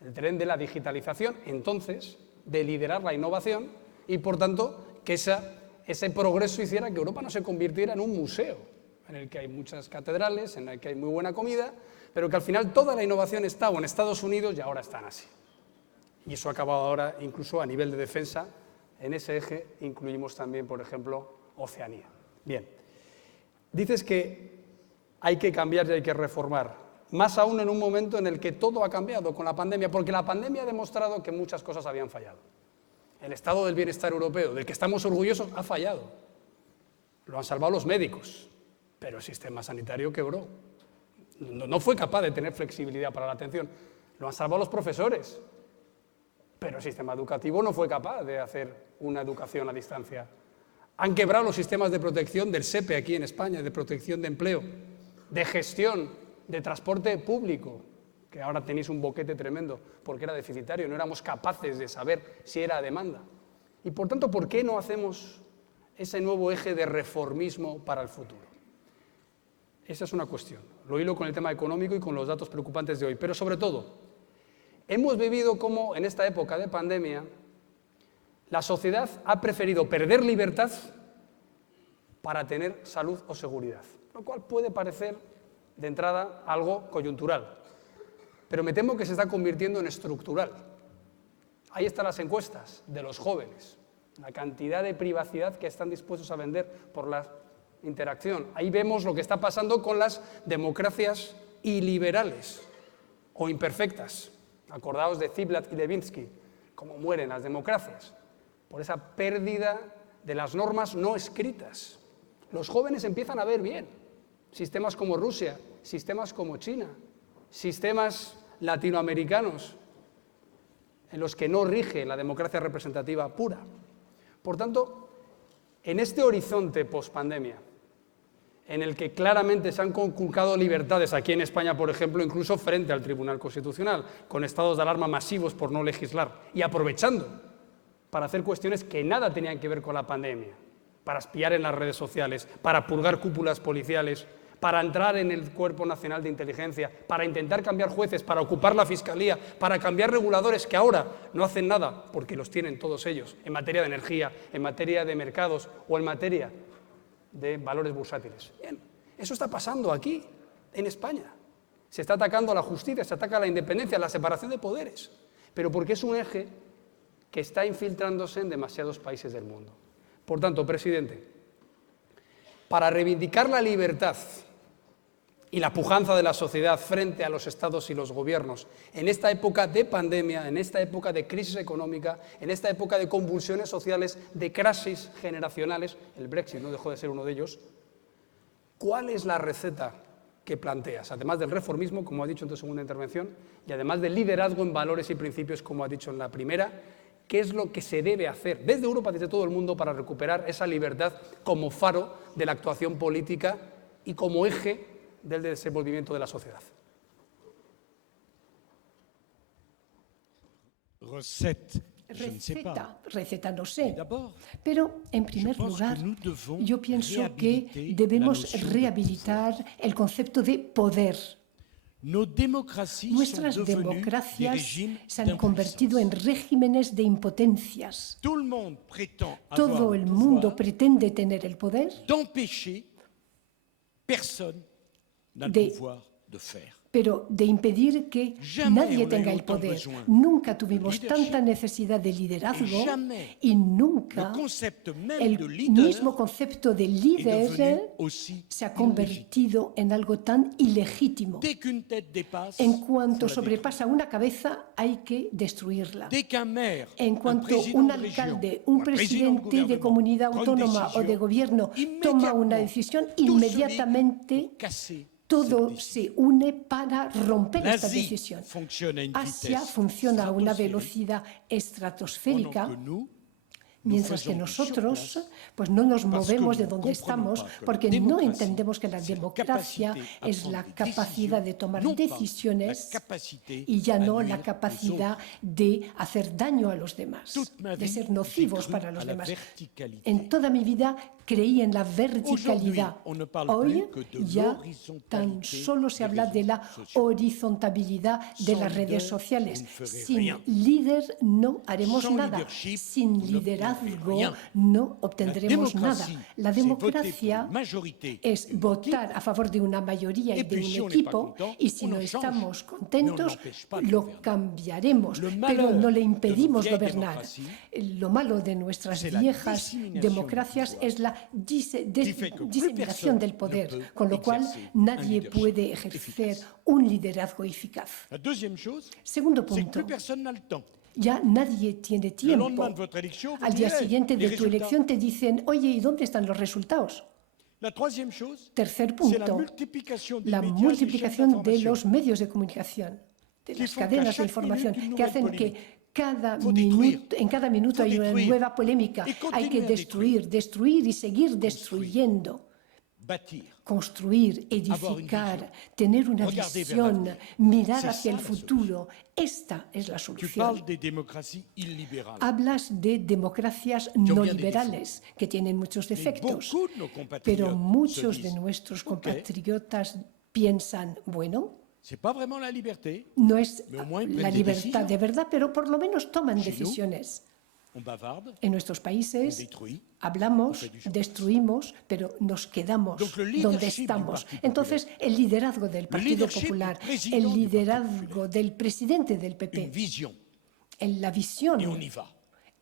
El tren de la digitalización, entonces, de liderar la innovación y, por tanto, que ese progreso hiciera que Europa no se convirtiera en un museo, en el que hay muchas catedrales, en el que hay muy buena comida, pero que al final toda la innovación está o en Estados Unidos y ahora está en Asia. Y eso ha acabado ahora incluso a nivel de defensa. En ese eje incluimos también, por ejemplo, Oceanía. Bien, dices que hay que cambiar y hay que reformar, más aún en un momento en el que todo ha cambiado con la pandemia, porque la pandemia ha demostrado que muchas cosas habían fallado. El estado del bienestar europeo, del que estamos orgullosos, ha fallado. Lo han salvado los médicos, pero el sistema sanitario quebró. No fue capaz de tener flexibilidad para la atención. Lo han salvado los profesores, pero el sistema educativo no fue capaz de hacer una educación a distancia. Han quebrado los sistemas de protección del SEPE aquí en España, de protección de empleo, de gestión, de transporte público, que ahora tenéis un boquete tremendo porque era deficitario, no éramos capaces de saber si era a demanda. Y por tanto, ¿por qué no hacemos ese nuevo eje de reformismo para el futuro? Esa es una cuestión. Lo hilo con el tema económico y con los datos preocupantes de hoy, pero sobre todo, hemos vivido como en esta época de pandemia la sociedad ha preferido perder libertad para tener salud o seguridad, lo cual puede parecer de entrada algo coyuntural, pero me temo que se está convirtiendo en estructural. Ahí están las encuestas de los jóvenes, la cantidad de privacidad que están dispuestos a vender por la interacción. Ahí vemos lo que está pasando con las democracias iliberales o imperfectas. Acordaos de Ziblatt y Levinsky, cómo mueren las democracias, por esa pérdida de las normas no escritas. Los jóvenes empiezan a ver bien sistemas como Rusia, sistemas como China, sistemas latinoamericanos en los que no rige la democracia representativa pura. Por tanto, en este horizonte pospandemia, en el que claramente se han conculcado libertades aquí en España, por ejemplo, incluso frente al Tribunal Constitucional, con estados de alarma masivos por no legislar y aprovechando para hacer cuestiones que nada tenían que ver con la pandemia, para espiar en las redes sociales, para purgar cúpulas policiales, para entrar en el Cuerpo Nacional de Inteligencia, para intentar cambiar jueces, para ocupar la Fiscalía, para cambiar reguladores que ahora no hacen nada, porque los tienen todos ellos, en materia de energía, en materia de mercados o en materia de valores bursátiles. Bien, eso está pasando aquí, en España. Se está atacando a la justicia, se ataca a la independencia, a la separación de poderes, pero porque es un eje que está infiltrándose en demasiados países del mundo. Por tanto, presidente, para reivindicar la libertad y la pujanza de la sociedad frente a los estados y los gobiernos, en esta época de pandemia, en esta época de crisis económica, en esta época de convulsiones sociales, de crisis generacionales, el Brexit no dejó de ser uno de ellos, ¿cuál es la receta que planteas? Además del reformismo, como ha dicho en tu segunda intervención, y además del liderazgo en valores y principios, como ha dicho en la primera, ¿qué es lo que se debe hacer desde Europa, desde todo el mundo, para recuperar esa libertad como faro de la actuación política y como eje del desenvolvimiento de la sociedad? Receta no sé, pero en primer lugar yo pienso que debemos rehabilitar el concepto de poder. Nuestras democracias se han convertido en regímenes de impotencias. Todo el mundo pretende tener el poder pero de impedir que nadie tenga el poder. Nunca tuvimos tanta necesidad de liderazgo y nunca el mismo concepto de líder se ha convertido en algo tan ilegítimo. En cuanto sobrepasa una cabeza, hay que destruirla. En cuanto un alcalde, un presidente de comunidad autónoma o de gobierno toma una decisión, inmediatamente todo se une para romper esta decisión. Asia funciona a una velocidad estratosférica, mientras que nosotros pues no nos movemos de donde estamos porque no entendemos que la democracia es la capacidad de tomar decisiones y ya no la capacidad de hacer daño a los demás, de ser nocivos para los demás. En toda mi vida creí en la verticalidad. Hoy ya tan solo se habla de la horizontabilidad de las redes sociales. Sin líder no haremos nada. Sin liderazgo no obtendremos nada. La democracia es votar a favor de una mayoría y de un equipo y si no estamos contentos lo cambiaremos, pero no le impedimos gobernar. Lo malo de nuestras viejas democracias es la diseminación del poder, con lo cual nadie puede ejercer un liderazgo eficaz. Segundo punto. Ya nadie tiene tiempo. Al día siguiente de tu elección te dicen, oye, ¿y dónde están los resultados? Tercer punto, la multiplicación de los medios de comunicación, de las cadenas de información, que hacen que en cada minuto hay una nueva polémica. Hay que destruir y seguir destruyendo. Construir, edificar, tener una visión, mirar hacia el futuro. Esta es la solución. Hablas de democracias no liberales, que tienen muchos defectos, pero muchos de nuestros compatriotas piensan, bueno, no es la libertad de verdad, pero por lo menos toman decisiones. En nuestros países hablamos, destruimos, pero nos quedamos donde estamos. Entonces, el liderazgo del Partido Popular, el liderazgo del presidente del PP, la visión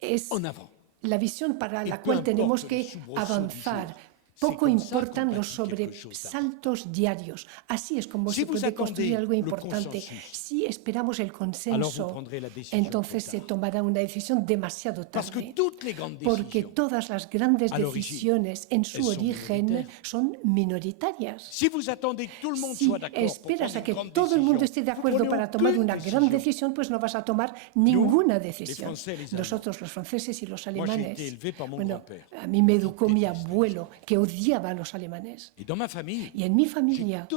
es la visión para la cual tenemos que avanzar. Poco importan los sobresaltos diarios. Así es como se puede construir algo importante. Si esperamos el consenso, entonces se tomará una decisión demasiado tarde. Porque todas las grandes decisiones en su origen son minoritarias. Si esperas a que todo el mundo esté de acuerdo para tomar una gran decisión, pues no vas a tomar ninguna decisión. Nosotros, los franceses y los alemanes, bueno, a mí me educó mi abuelo, que odiaba a los alemanes. Y en mi familia,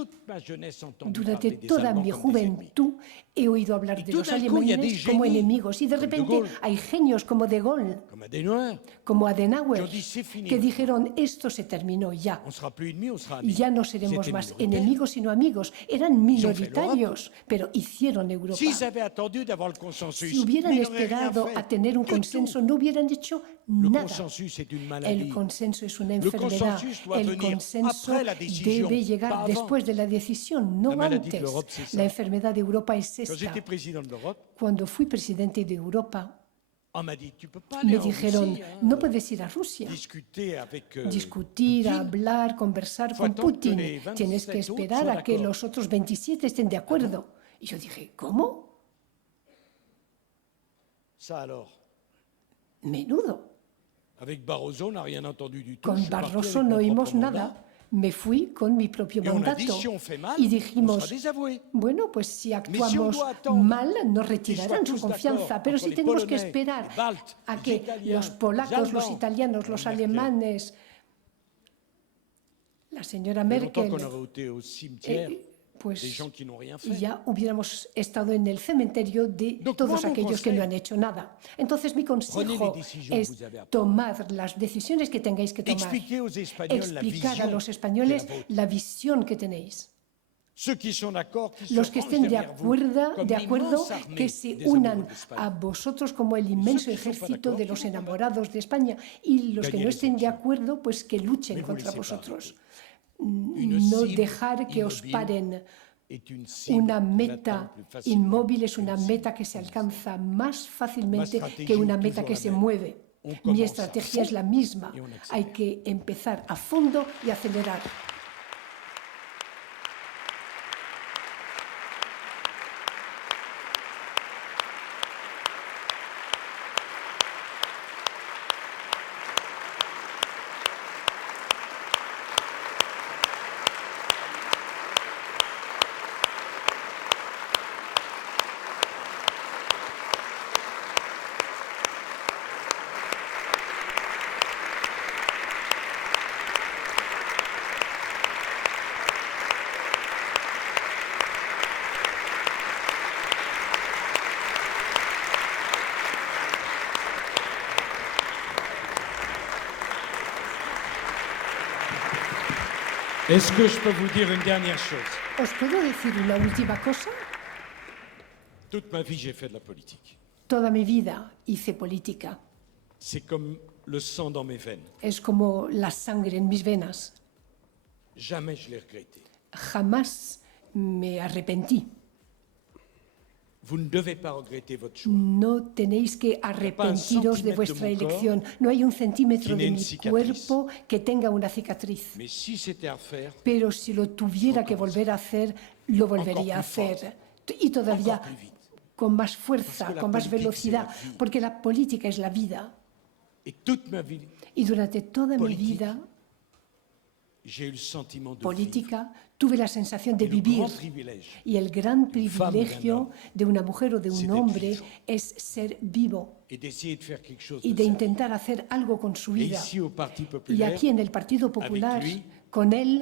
durante toda mi juventud, he oído hablar de los alemanes como enemigos. Y de repente hay genios como De Gaulle, como Adenauer, que dijeron, esto se terminó ya. Ya no seremos más enemigos, sino amigos. Eran minoritarios, pero hicieron Europa. Si hubieran esperado a tener un consenso, no hubieran hecho nada. El consenso es una enfermedad. El consenso debe llegar después de la decisión, no antes. La enfermedad de Europa es esta. Cuando fui presidente de Europa, me dijeron, no puedes ir a Rusia, discutir, hablar, conversar con Putin. Tienes que esperar a que los otros 27 estén de acuerdo. Y yo dije, ¿cómo? Menudo. Con Barroso no oímos nada. Me fui con mi propio mandato y dijimos, bueno, pues si actuamos mal nos retirarán su confianza, pero si tenemos que esperar a que los polacos, los italianos, los alemanes, la señora Merkel, pues ya hubiéramos estado en el cementerio de todos aquellos que no han hecho nada. Entonces mi consejo es tomar las decisiones que tengáis que tomar, explicar a los españoles la visión que tenéis. Los que estén de acuerdo que se unan a vosotros como el inmenso ejército de los enamorados de España, y los que no estén de acuerdo, pues que luchen contra vosotros. No dejar que os paren. Una meta inmóvil es una meta que se alcanza más fácilmente que una meta que se mueve. Mi estrategia es la misma. Hay que empezar a fondo y acelerar. Est-ce que je peux vous dire une dernière chose? ¿Os puedo decir una última cosa? Toute ma vie, j'ai fait de la politique. Toda mi vida hice política. C'est comme le sang dans mes veines. Es como la sangre en mis venas. Jamais je l'ai regretté. Jamás me arrepentí. Vous ne devez pas regretter votre choix. No tenéis que arrepentiros de vuestra elección. No hay un centímetro de mi cuerpo que tenga una cicatriz. Mais si c'était à faire, pero si lo tuviera que volver a hacer, lo volvería a hacer. Y todavía con más fuerza, con más velocidad, porque la política es la vida. Y durante toda mi vida política tuve la sensación de vivir, y el gran privilegio de una mujer o de un hombre es ser vivo y de intentar hacer algo con su vida. Y aquí en el Partido Popular, con él,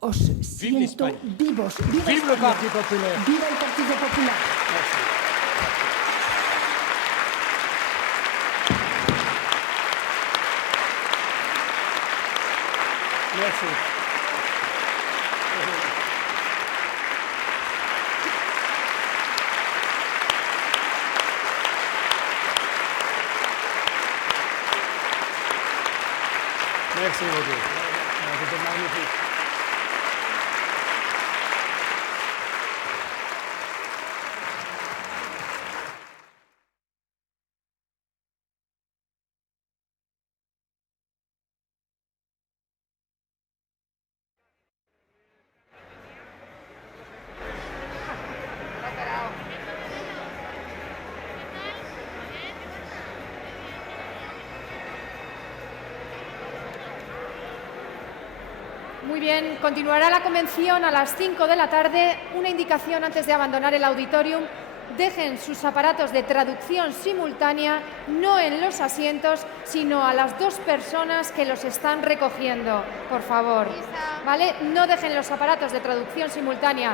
os siento vivos. ¡Viva el Partido Popular! ¡Viva el Partido Popular! Gracias. Merci beaucoup. C'était magnifique. Muy bien, continuará la convención a las 5 de la tarde. Una indicación antes de abandonar el auditorium. Dejen sus aparatos de traducción simultánea no en los asientos, sino a las 2 personas que los están recogiendo, por favor. ¿Vale? No dejen los aparatos de traducción simultánea